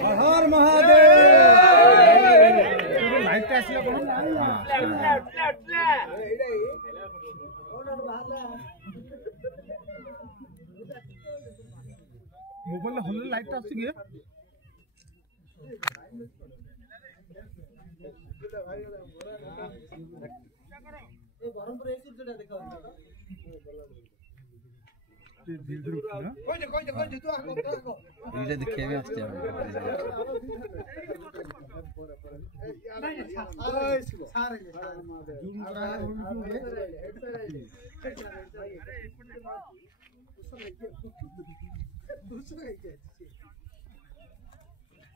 हर Mahadev light आसला कोन mobile हल्ले light आसी गे ए बरमपुर एक सुरटा देखो देखिए भी आस्ते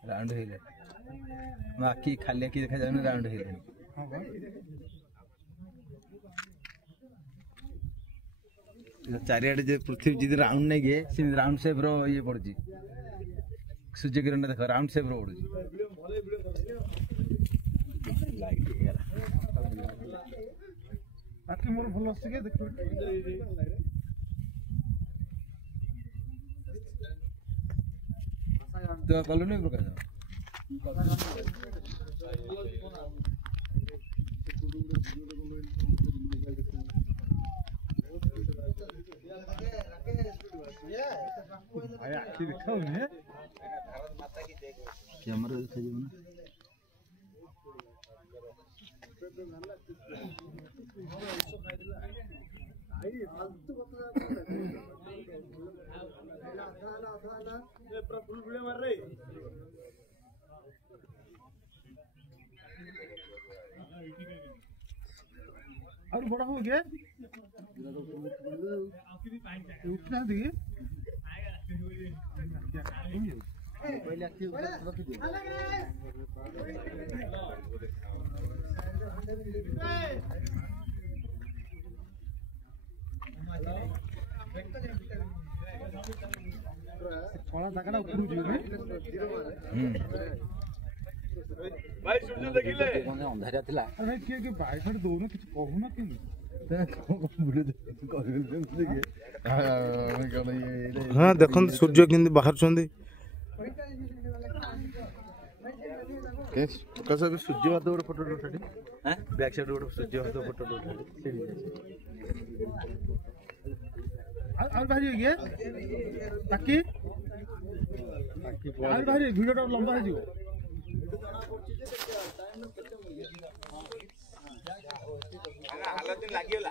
राउंड हिले बाकी खाली की देखा जाए राउंड हिले चारियाडे जे पृथ्वी जी राउंड नहीं गए से राउंड शेप रो ये पड़जी सूर्य किरण देखो राउंड शेप रो पड़जी लाइट गेला बाकी मोर भलो आसी के देखो तो कॉलोनी प्रकार आया आखि दिखाओ ने कैमरा दिखा जो ना फुल वीडियो मार रे और बड़ा हो गया उठना दिए पहले अच्छी ऊपर रख दो थोड़ा जगह ऊपर जीरो भाई सुन देखिले कोने अंधारिया थिला अरे भाई के भाई छड़ दोनो किछ कहू ना कि हाँ देखो सूर्य किंदी बाहर चंदी कैसे भी सूर्य वाद गोटे फोटो उठाडी हैं बैक साइड गोटे सूर्य वाद फोटो उठाडी और भाई ये ताकि और भाई वीडियो टा लंबा है जो हालत लागिला